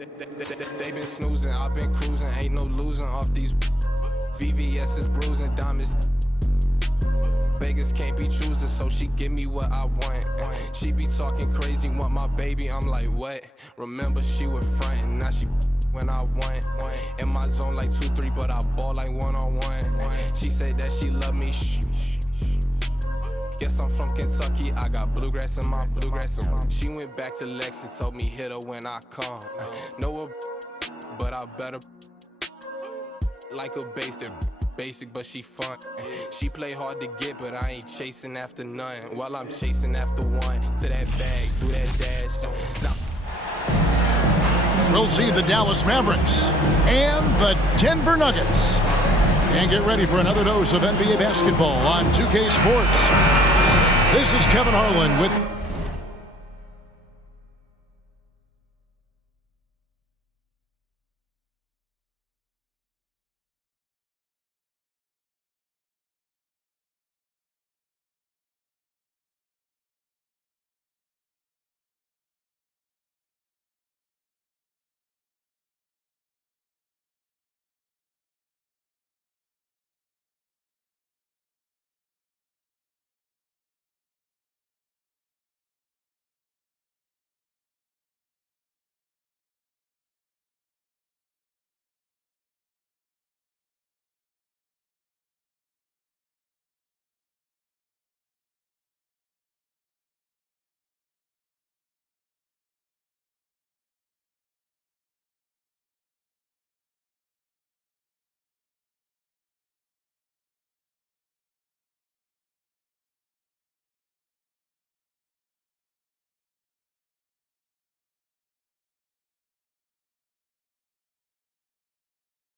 They been snoozing, I've been cruising, ain't no losing off these. VVS is bruising, diamonds. Vegas can't be choosing, so she give me what I want. She be talking crazy, want my baby, I'm like, what? Remember she was frontin', now she when I want. In my zone like 2-3, but I ball like one-on-one. She said that she love me, shh. Yes, I'm from Kentucky, I got bluegrass in my bluegrass. She went back to Lex and told me hit her when I come. Know her, but I better like a basic, but she fun. She play hard to get, but I ain't chasing after none. While I'm chasing after one, to that bag, do that dash. We'll see the Dallas Mavericks and the Denver Nuggets. And get ready for another dose of NBA basketball on 2K Sports. This is Kevin Harlan with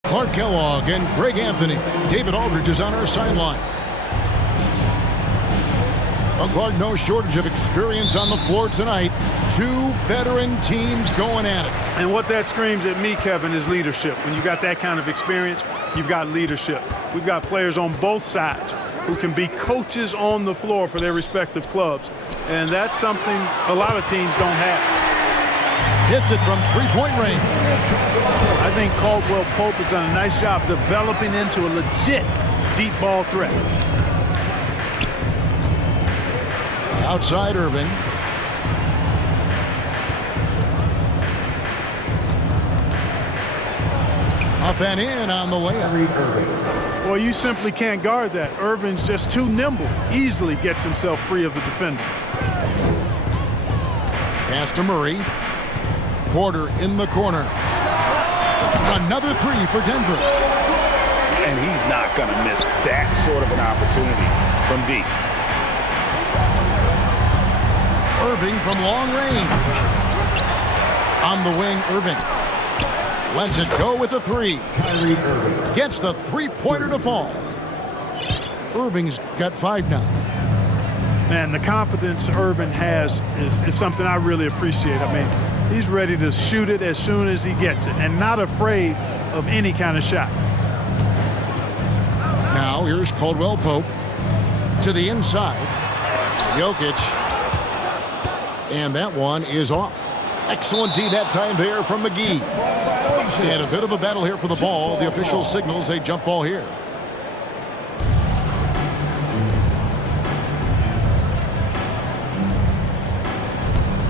Clark Kellogg and Greg Anthony. David Aldridge is on our sideline. Well, Clark, no shortage of experience on the floor tonight. Two veteran teams going at it. And what that screams at me, Kevin, is leadership. When you got that kind of experience, you've got leadership. We've got players on both sides who can be coaches on the floor for their respective clubs. And that's something a lot of teams don't have. Hits it from three-point range. I think Caldwell Pope has done a nice job developing into a legit deep ball threat. Outside Irving. Up and in on the way up. Well, you simply can't guard that. Irving's just too nimble. Easily gets himself free of the defender. Pass to Murray. Porter in the corner. Another three for Denver. And he's not going to miss that sort of an opportunity from deep. Irving from long range. On the wing, Irving. Lets it go with a three. Gets the three-pointer to fall. Irving's got 5 now. Man, the confidence Irving has is something I really appreciate. I mean, he's ready to shoot it as soon as he gets it and not afraid of any kind of shot. Now here's Caldwell Pope to the inside. Jokic. And that one is off. Excellent D that time there from McGee. And a bit of a battle here for the ball. The official signals a jump ball here.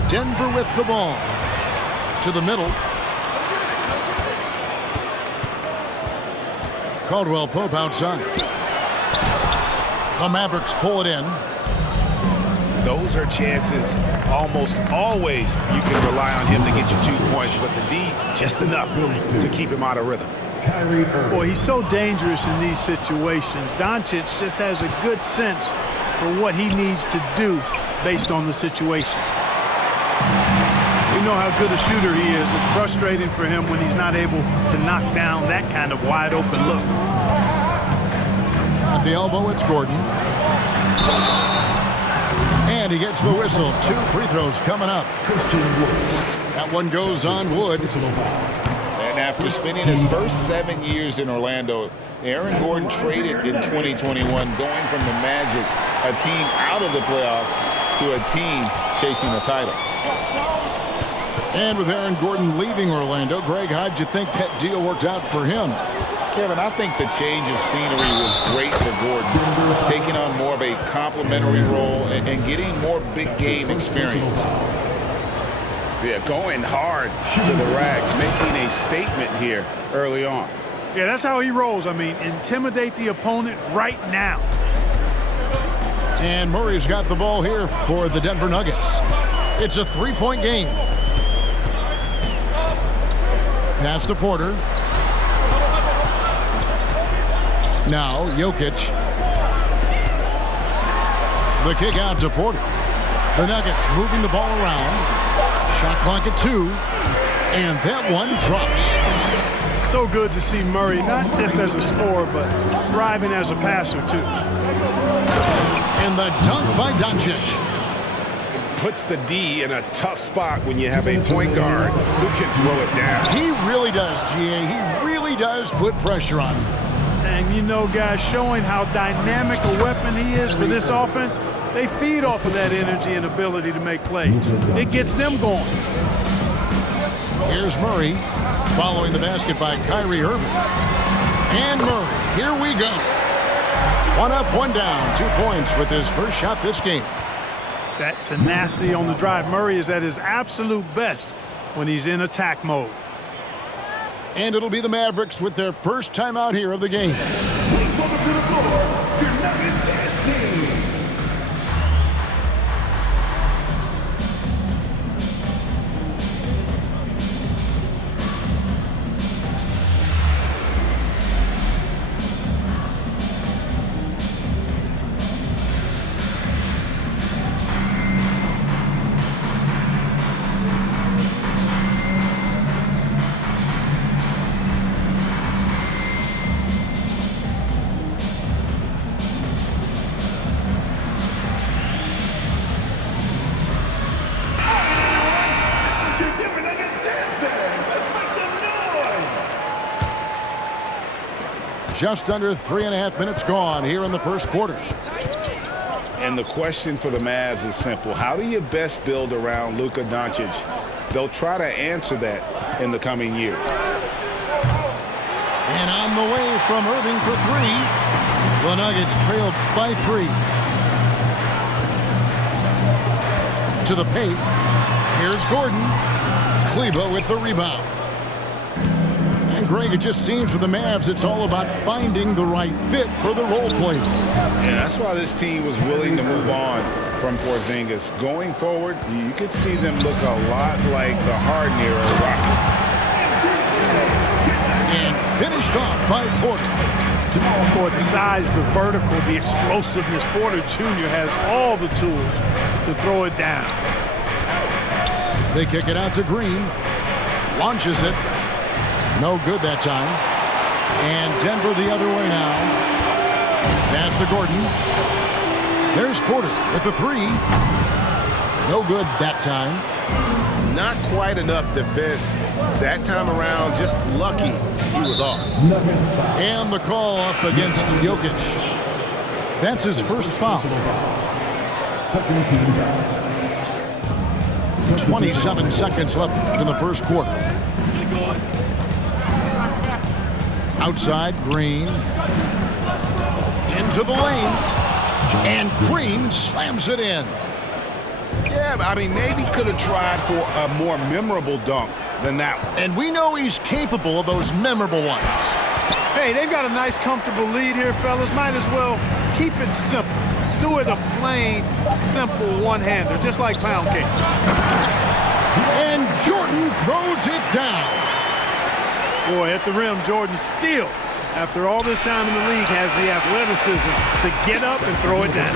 Denver with the ball. To the middle. Caldwell Pope outside. The Mavericks pull it in. Those are chances almost always you can rely on him to get you 2 points, but the D just enough to keep him out of rhythm. Boy, he's so dangerous in these situations. Doncic just has a good sense for what he needs to do based on the situation. We know how good a shooter he is. It's frustrating for him when he's not able to knock down that kind of wide open look. At the elbow, it's Gordon. And he gets the whistle. 2 free throws coming up. That one goes on Wood. And after spending his first 7 years in Orlando, Aaron Gordon traded in 2021, going from the Magic, a team out of the playoffs, to a team chasing the title. And with Aaron Gordon leaving Orlando, Greg, how'd you think that deal worked out for him? Kevin, I think the change of scenery was great for Gordon, taking on more of a complimentary role and getting more big game experience. Yeah, going hard to the rack, making a statement here early on. Yeah, that's how he rolls. I mean, intimidate the opponent right now. And Murray's got the ball here for the Denver Nuggets. It's a three-point game. Pass to Porter. Now, Jokic. The kick out to Porter. The Nuggets moving the ball around. Shot clock at 2. And that one drops. So good to see Murray, not just as a scorer, but thriving as a passer, too. And the dunk by Doncic. Puts the D in a tough spot when you have a point guard who can throw it down. He really does, GA. He really does put pressure on him. And you know, guys, showing how dynamic a weapon he is for this offense, they feed off of that energy and ability to make plays. It gets them going. Here's Murray following the basket by Kyrie Irving. And Murray, here we go. 1 up, 1 down, 2 points with his first shot this game. That tenacity on the drive. Murray is at his absolute best when he's in attack mode. And it'll be the Mavericks with their first time out here of the game. Just under 3.5 minutes gone here in the first quarter. And the question for the Mavs is simple. How do you best build around Luka Doncic? They'll try to answer that in the coming years. And on the way from Irving for 3. The Nuggets trail by 3. To the paint. Here's Gordon. Kleber with the rebound. And Greg, it just seems for the Mavs it's all about finding the right fit for the role players. And that's why this team was willing to move on from Porzingis. Going forward, you could see them look a lot like the Harden-era Rockets. And finished off by Porter. Boy, the size, the vertical, the explosiveness. Porter Jr. has all the tools to throw it down. They kick it out to Green. Launches it. No good that time. And Denver the other way now. Pass to Gordon. There's Porter with the 3. No good that time. Not quite enough defense that time around. Just lucky he was off. And the call up against Jokic. That's his first foul. 27 seconds left in the first quarter. Outside, Green. Into the lane. And Green slams it in. Yeah, I mean, maybe could have tried for a more memorable dunk than that one. And we know he's capable of those memorable ones. Hey, they've got a nice, comfortable lead here, fellas. Might as well keep it simple. Do it a plain, simple one-hander, just like pound cake. And Jordan throws it down. Boy, at the rim, Jordan still, after all this time in the league, has the athleticism to get up and throw it down.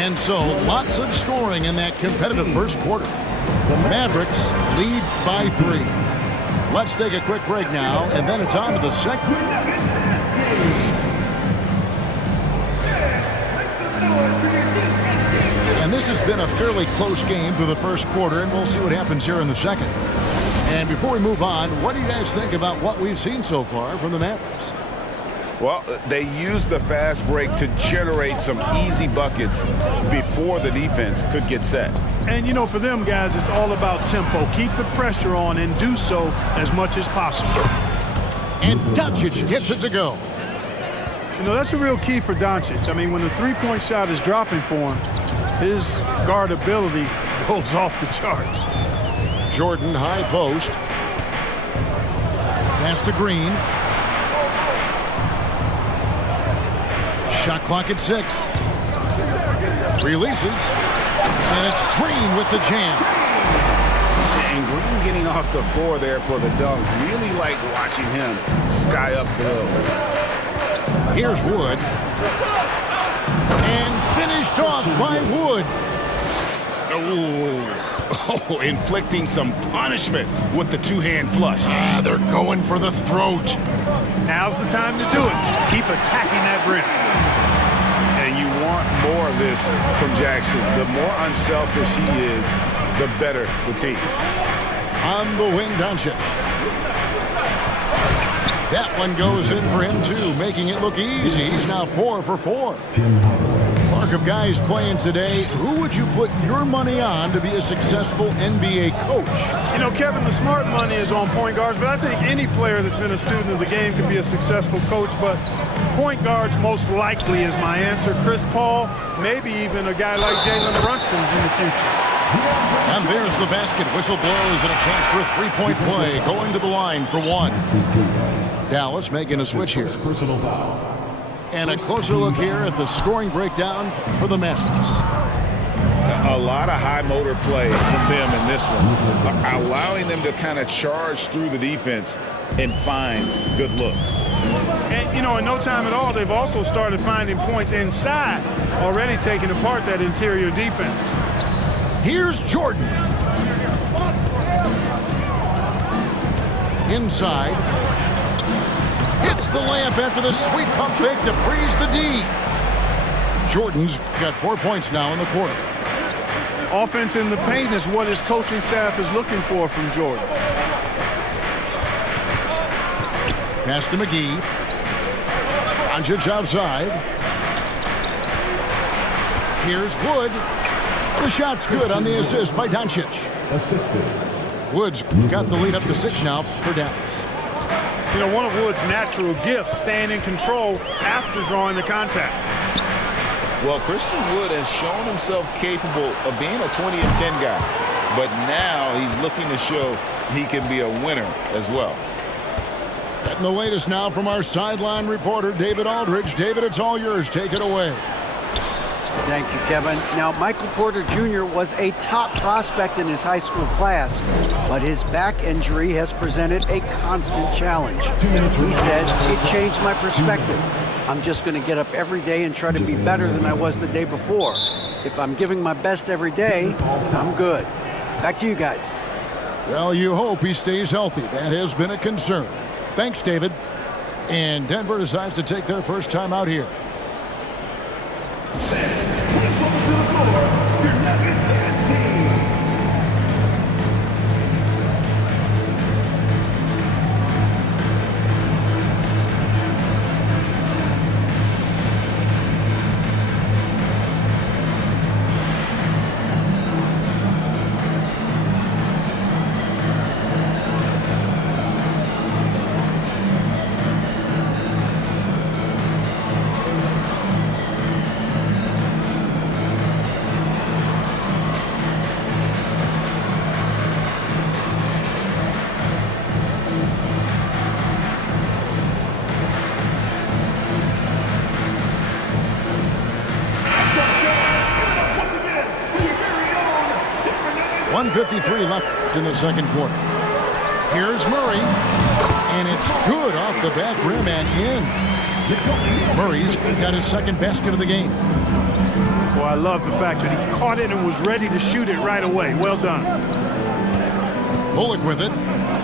And so, lots of scoring in that competitive first quarter. Mavericks lead by 3. Let's take a quick break now, and then it's on to the second. And this has been a fairly close game through the first quarter, and we'll see what happens here in the second. And before we move on, what do you guys think about what we've seen so far from the Mavericks? Well, they use the fast break to generate some easy buckets before the defense could get set. And, you know, for them guys, it's all about tempo. Keep the pressure on and do so as much as possible. And Doncic gets it to go. You know, that's a real key for Doncic. I mean, when the three-point shot is dropping for him, his guard ability goes off the charts. Jordan, high post. Pass to Green. Shot clock at 6. Releases. And it's Green with the jam. And Green getting off the floor there for the dunk. Really like watching him sky up for those. Here's Wood. And finished off by Wood. Oh, inflicting some punishment with the two-hand flush. They're going for the throat. Now's the time to do it. Keep attacking that rim. And you want more of this from Jackson. The more unselfish he is, the better the team. On the wing, Doncic. That one goes in for him, too, making it look easy. He's now 4 for 4. Mark of guys playing today, who would you put your money on to be a successful NBA coach? You know, Kevin, the smart money is on point guards, but I think any player that's been a student of the game can be a successful coach, but point guards most likely is my answer. Chris Paul, maybe even a guy like Jalen Brunson in the future. And there's the basket. Whistle blows and a chance for a three-point play. Going to the line for one. Dallas making a switch here. And a closer look here at the scoring breakdown for the Mavericks. A lot of high motor play from them in this one, allowing them to kind of charge through the defense and find good looks. And, you know, in no time at all, they've also started finding points inside, already taking apart that interior defense. Here's Jordan. Inside. Hits the layup after the sweet pump fake to freeze the D. Jordan's got 4 points now in the quarter. Offense in the paint is what his coaching staff is looking for from Jordan. Pass to McGee. Doncic outside. Here's Wood. The shot's good on the assist by Doncic. Wood's got the lead up to 6 now for Dallas. You know, one of Wood's natural gifts, staying in control after drawing the contact. Well, Christian Wood has shown himself capable of being a 20 and 10 guy, but now he's looking to show he can be a winner as well. Getting the latest now from our sideline reporter, David Aldridge. David, it's all yours. Take it away. Thank you, Kevin. Now, Michael Porter Jr. was a top prospect in his high school class, but his back injury has presented a constant challenge. He says, it changed my perspective. I'm just going to get up every day and try to be better than I was the day before. If I'm giving my best every day, I'm good. Back to you guys. Well, you hope he stays healthy. That has been a concern. Thanks, David. And Denver decides to take their first time out here. .153 left in the second quarter. Here's Murray, and it's good off the back rim and in. Murray's got his second basket of the game. Well, I love the fact that he caught it and was ready to shoot it right away. Well done. Bullock with it,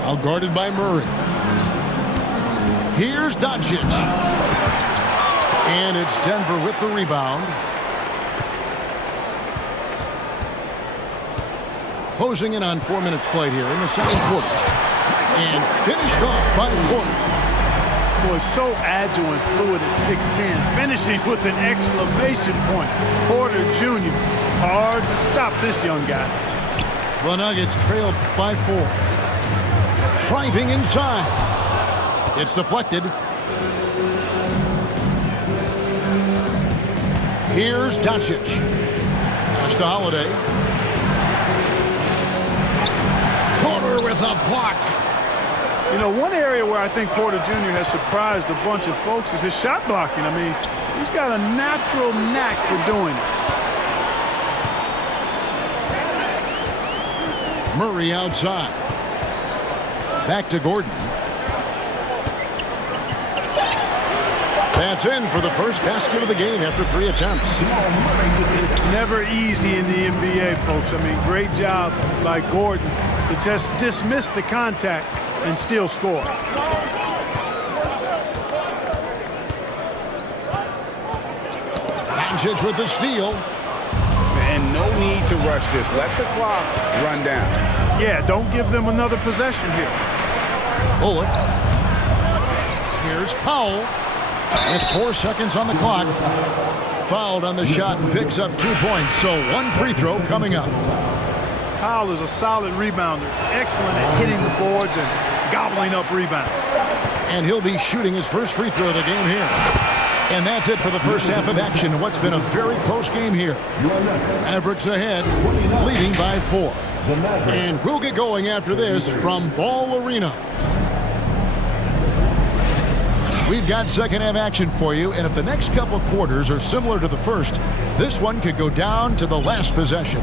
all guarded by Murray. Here's Doncic. And it's Denver with the rebound. Closing in on 4 minutes played here in the second quarter. And finished off by Porter. Boy, so agile and fluid at 6'10", finishing with an exclamation point. Porter Jr., hard to stop this young guy. The Nuggets trailed by 4. Driving inside. It's deflected. Here's Doncic. Pass to Holiday. Porter with a block. You know, one area where I think Porter Jr. has surprised a bunch of folks is his shot blocking. I mean, he's got a natural knack for doing it. Murray outside. Back to Gordon. That's in for the first basket of the game after 3 attempts. It's never easy in the NBA, folks. I mean, great job by Gordon to just dismiss the contact and still score. Doncic with the steal. And no need to rush this. Let the clock run down. Yeah, don't give them another possession here. Bullock. Here's Powell. With 4 seconds on the clock. Fouled on the shot and picks up 2 points. So 1 free throw coming up. Powell is a solid rebounder. Excellent at hitting the boards and gobbling up rebounds. And he'll be shooting his first free throw of the game here. And that's it for the first half of action in what's been a very close game here. Mavericks ahead, leading by 4. And we'll get going after this from Ball Arena. We've got second half action for you, and if the next couple quarters are similar to the first, this one could go down to the last possession.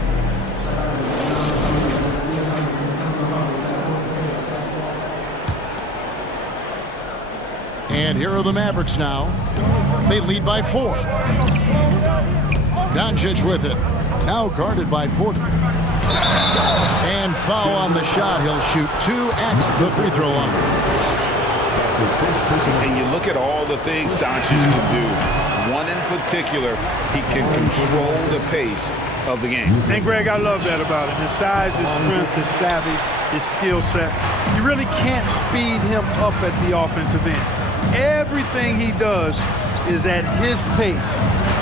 And here are the Mavericks now. They lead by 4. Doncic with it. Now guarded by Porter. And foul on the shot. He'll shoot 2 at the free throw line. And you look at all the things Doncic can do. One in particular, he can control the pace of the game. And Greg, I love that about him. His size, his strength, his savvy, his skill set. You really can't speed him up at the offensive end. Everything he does is at his pace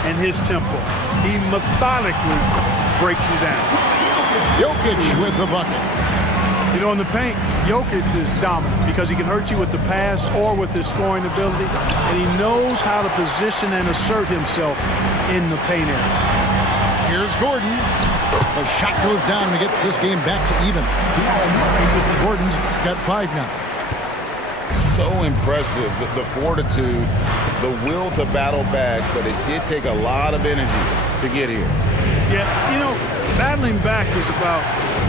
and his tempo. He methodically breaks you down. Jokic with the bucket. You know, in the paint, Jokic is dominant because he can hurt you with the pass or with his scoring ability, and he knows how to position and assert himself in the paint area. Here's Gordon. The shot goes down and gets this game back to even. Gordon's got 5 now. So impressive, the fortitude, the will to battle back, but it did take a lot of energy to get here. Yeah, you know, battling back is about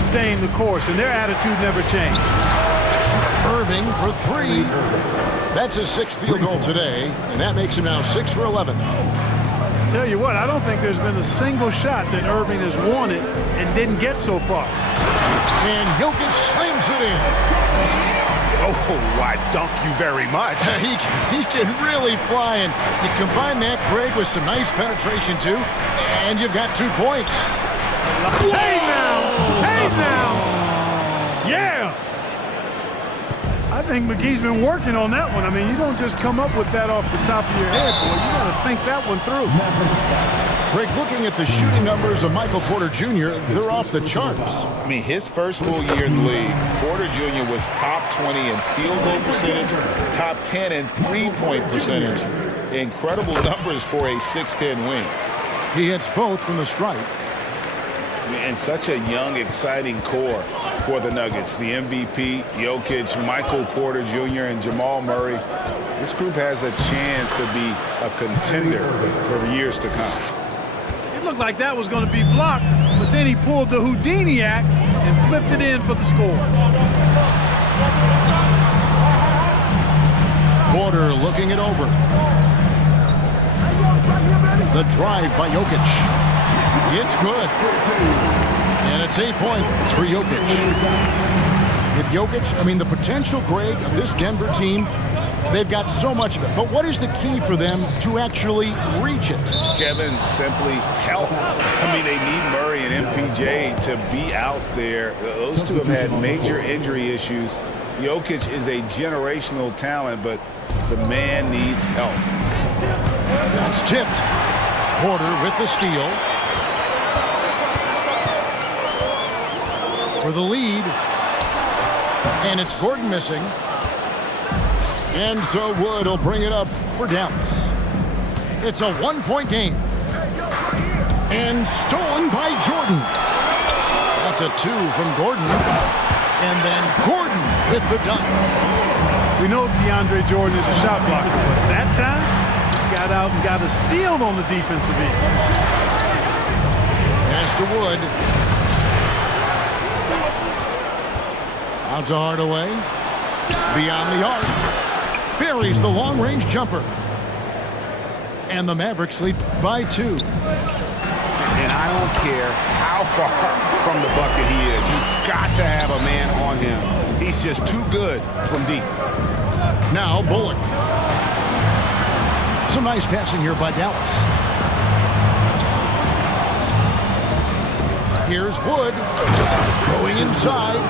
staying the course, and their attitude never changed. Irving for 3. That's his 6th field goal today, and that makes him now 6 for 11. Tell you what, I don't think there's been a single shot that Irving has wanted and didn't get so far. And Jokic slams it in. Oh, why, dunk you very much. He can really fly, and you combine that, Greg, with some nice penetration, too, and you've got 2 points. Hey now! Hey now! Yeah! I think McGee's been working on that one. I mean, you don't just come up with that off the top of your head, boy. You got to think that one through. Greg, looking at the shooting numbers of Michael Porter Jr., they're off the charts. I mean, his first full year in the league, Porter Jr. was top 20 in field goal percentage, top 10 in three-point percentage. Incredible numbers for a 6'10" wing. He hits both from the stripe. And such a young, exciting core for the Nuggets. The MVP, Jokic, Michael Porter Jr., and Jamal Murray. This group has a chance to be a contender for years to come. It looked like that was going to be blocked, but then he pulled the Houdini act and flipped it in for the score. Porter looking it over. The drive by Jokic. It's good. And it's 8 points for Jokic. With Jokic, I mean, the potential, Greg, of this Denver team, they've got so much of it. But what is the key for them to actually reach it? Kevin, simply health. I mean, they need Murray and MPJ to be out there. Those two have had major injury issues. Jokic is a generational talent, but The man needs help. That's tipped. Porter with the steal. For the lead. And it's Gordon missing. And so Wood will bring it up for Dallas. It's a one-point game. And stolen by Jordan. That's a 2 from Gordon. And then Gordon with the dunk. We know DeAndre Jordan is a shot blocker, but that time, he got out and got a steal on the defensive end. Pass to Wood. Out to Hardaway. Beyond the arc. Buries the long-range jumper. And the Mavericks lead by 2. And I don't care how far from the bucket he is. You've got to have a man on him. He's just too good from deep. Now Bullock. Some nice passing here by Dallas. Here's Wood. Going inside.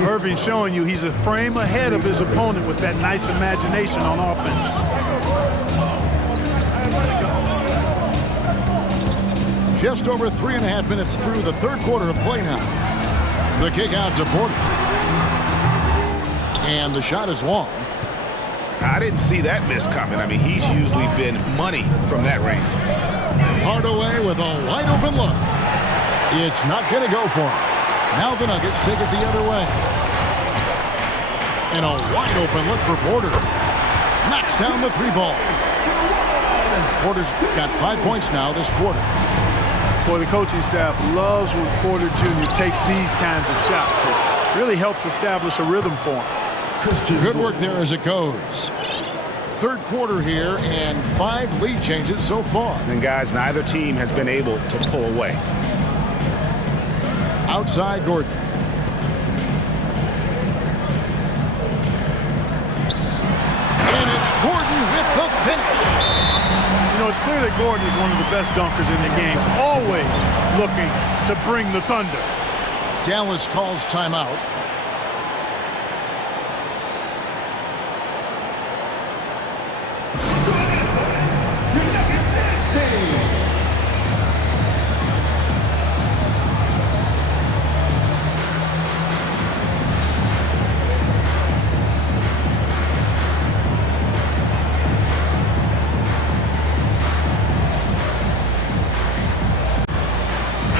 Irving showing you he's a frame ahead of his opponent with that nice imagination on offense. Just over 3.5 minutes through the third quarter of play now. The kick out to Porter. And the shot is long. I didn't see that miss coming. I mean, he's usually been money from that range. Hardaway with a wide open look. It's not going to go for him. Now the Nuggets take it the other way. And a wide open look for Porter. Knocks down the 3 ball. Porter's got 5 points now this quarter. Boy, the coaching staff loves when Porter Jr. takes these kinds of shots. It really helps establish a rhythm for him. Good work there as it goes. Third quarter here and 5 lead changes so far. And guys, neither team has been able to pull away. Outside Gordon. And it's Gordon with the finish. You know, it's clear that Gordon is one of the best dunkers in the game, always looking to bring the thunder. Dallas calls timeout.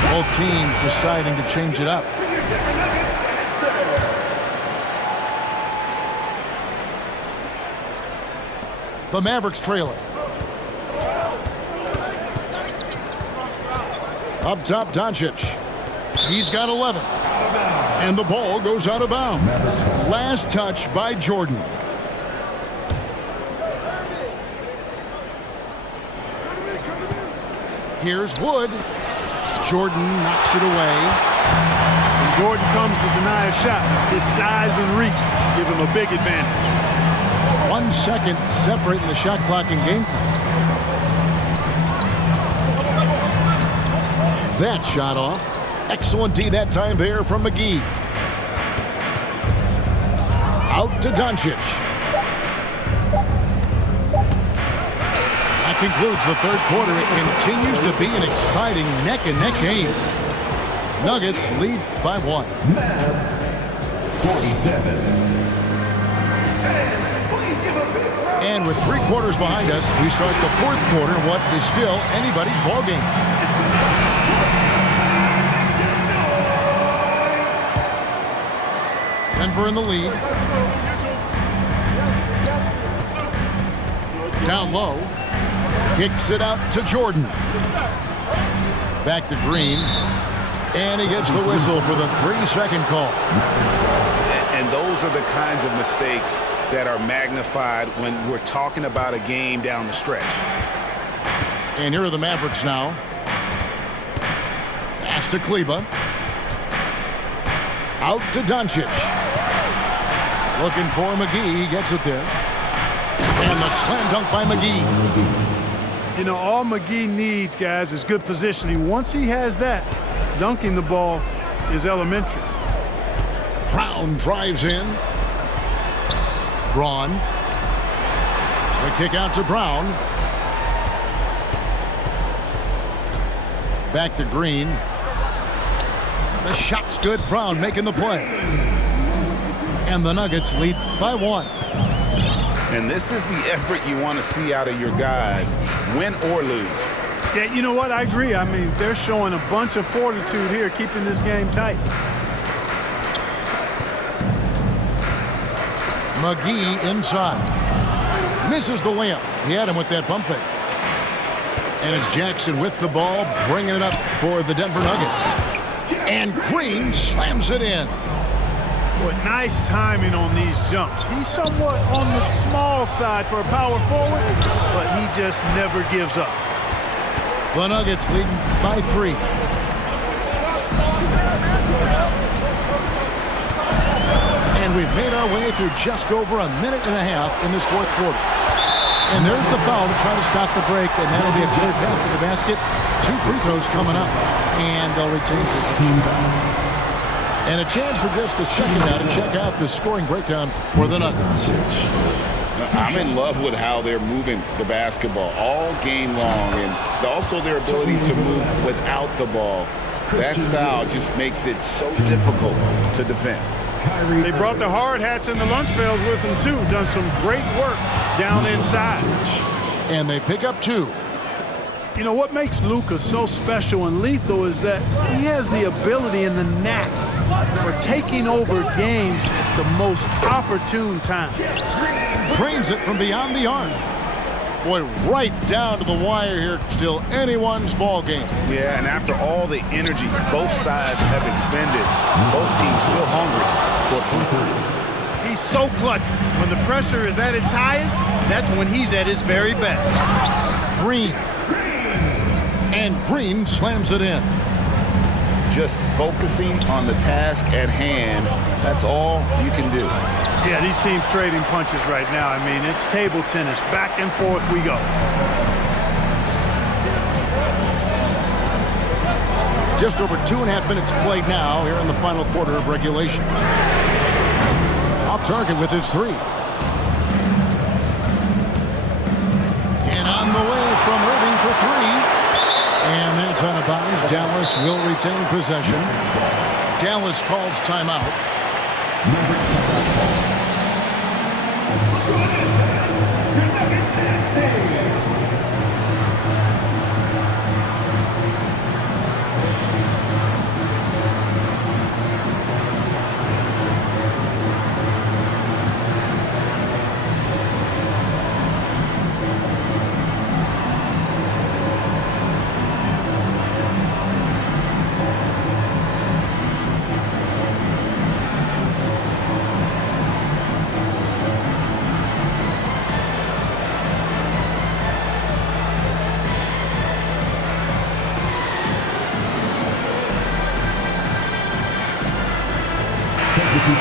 Both teams deciding to change it up. The Mavericks trail it. Up top, Doncic. He's got 11. And the ball goes out of bounds. Last touch by Jordan. Here's Wood. Jordan knocks it away. And Jordan comes to deny a shot. His size and reach give him a big advantage. 1 second separating the shot clock and game clock. That shot off. Excellent D that time there from McGee. Out to Doncic. That concludes the third quarter. It continues to be an exciting neck-and-neck game. Nuggets lead by 1. Mavs 47. And with 3 quarters behind us, we start the fourth quarter, what is still anybody's ball game. Denver in the lead. Down low. Kicks it out to Jordan. Back to Green. And he gets the whistle for the 3-second call. And those are the kinds of mistakes that are magnified when we're talking about a game down the stretch. And here are the Mavericks now. Pass to Kleba. Out to Doncic. Looking for McGee. He gets it there. And the slam dunk by McGee. You know, all McGee needs, guys, is good positioning. Once he has that, dunking the ball is elementary. Brown drives in. Braun. The kick out to Brown. Back to Green. The shot's good. Brown making the play. And the Nuggets lead by 1. And this is the effort you want to see out of your guys, win or lose. Yeah, you know what? I agree. I mean, they're showing a bunch of fortitude here, keeping this game tight. McGee inside. Misses the layup. He had him with that pump fake. And it's Jackson with the ball, bringing it up for the Denver Nuggets. And Green slams it in. Boy, nice timing on these jumps. He's somewhat on the small side for a power forward, but he just never gives up. The Nuggets leading by 3. And we've made our way through just over a minute and a half in this fourth quarter. And there's the foul to try to stop the break, and that'll be a clear path to the basket. 2 free throws coming up, and they'll retain possession. And a chance for just a second now to check out the scoring breakdown for the Nuggets. I'm in love with how they're moving the basketball all game long, and also their ability to move without the ball. That style just makes it so difficult to defend. They brought the hard hats and the lunch pails with them, too. Done some great work down inside. And they pick up 2. You know, what makes Luka so special and lethal is that he has the ability and the knack for taking over games at the most opportune time. Drains it from beyond the arc. Boy, right down to the wire here. Still anyone's ball game. Yeah, and after all the energy both sides have expended, both teams still hungry for He's so clutch. When the pressure is at its highest, that's when he's at his very best. Green. And Green slams it in. Just focusing on the task at hand, that's all you can do. Yeah, these teams trading punches right now. I mean, it's table tennis. Back and forth we go. Just over 2.5 minutes played now here in the final quarter of regulation. Off target with his 3. And on the way from Irving for 3. And that's out of bounds. Dallas will retain possession. Dallas calls timeout.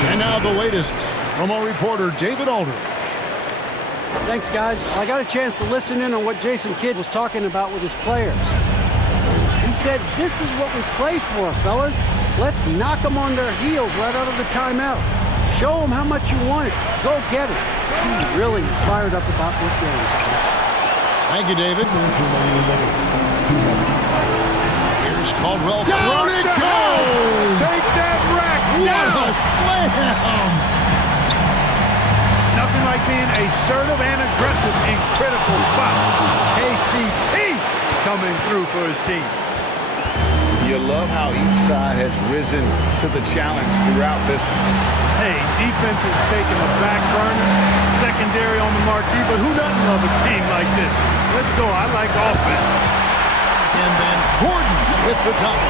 And now the latest from our reporter, David Alder. Thanks, guys. I got a chance to listen in on what Jason Kidd was talking about with his players. He said, this is what we play for, fellas. Let's knock them on their heels right out of the timeout. Show them how much you want it. Go get it. He really is fired up about this game. Thank you, David. Here's Caldwell. Down it goes! Take that rack What down! a slam! Nothing like being assertive and aggressive in critical spots. KCP coming through for his team. You love how each side has risen to the challenge throughout this one. Hey, defense is taking a back burner, secondary on the marquee, but who doesn't love a game like this? Let's go. I like offense. And then Gordon with the dunk.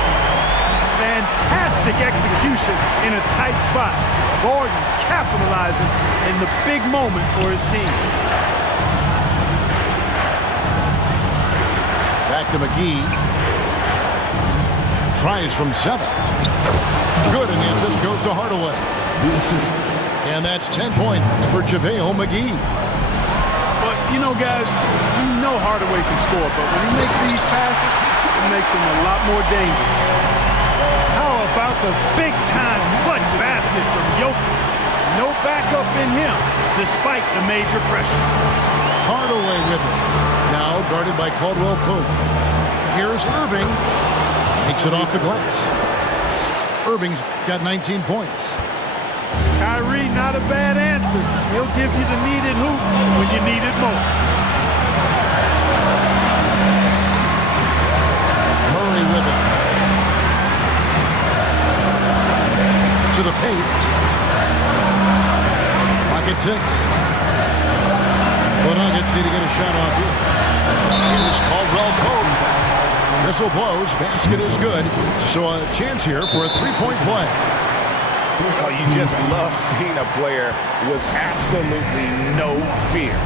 Fantastic execution in a tight spot. Gordon capitalizing in the big moment for his team. Back to McGee. Tries from 7. Good, and the assist goes to Hardaway. And that's 10 points for JaVale McGee. But, you know, guys, you know Hardaway can score, but when he makes these passes, it makes him a lot more dangerous. How about the big-time clutch basket from Jokic? No backup in him, despite the major pressure. Hardaway with it. Now guarded by Caldwell Pope. Here's Irving. Makes it off the glass. Irving's got 19 points. Kyrie, not a bad answer. He'll give you the needed hoop when you need it most. Murray with it. To the paint. Pocket 6. The Nuggets need to get a shot off here. Here's Caldwell Pope. Whistle blows. Basket is good. So a chance here for a three-point play. Oh, you just love seeing a player with absolutely no fear.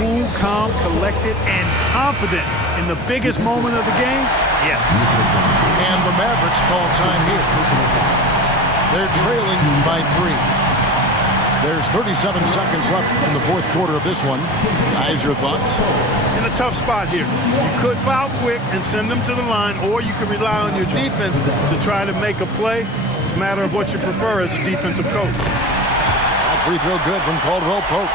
Cool, calm, collected, and confident in the biggest moment of the game. Yes. And the Mavericks call time here. They're trailing by 3. There's 37 seconds left in the fourth quarter of this one. Guys, your thoughts? In a tough spot here. You could foul quick and send them to the line, or you could rely on your defense to try to make a play. It's a matter of what you prefer as a defensive coach. That free throw good from Caldwell Pope.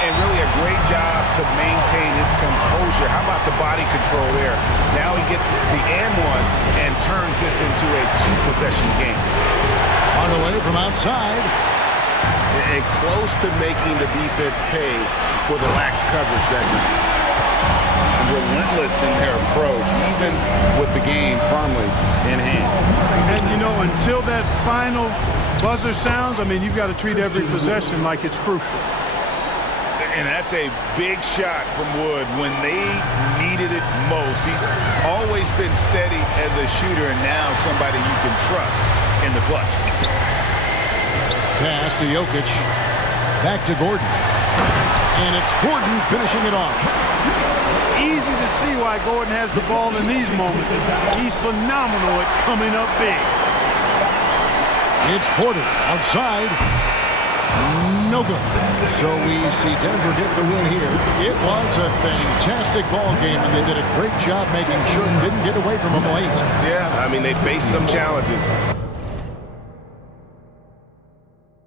And really a great job to maintain his composure. How about the body control there? Now he gets the and one and turns this into a two-possession game. Hardaway from outside. And close to making the defense pay for the lax coverage that time. Relentless in their approach, even with the game firmly in hand. And, you know, until that final buzzer sounds, I mean, you've got to treat every possession like it's crucial. And that's a big shot from Wood when they needed it most. He's always been steady as a shooter, and now somebody you can trust in the clutch. Pass to Jokic. Back to Gordon. And it's Gordon finishing it off. Easy to see why Gordon has the ball in these moments. He's phenomenal at coming up big. It's Porter outside. No good. So we see Denver get the win here. It was a fantastic ball game, and they did a great job making sure it didn't get away from them late. Yeah, I mean, they faced some challenges.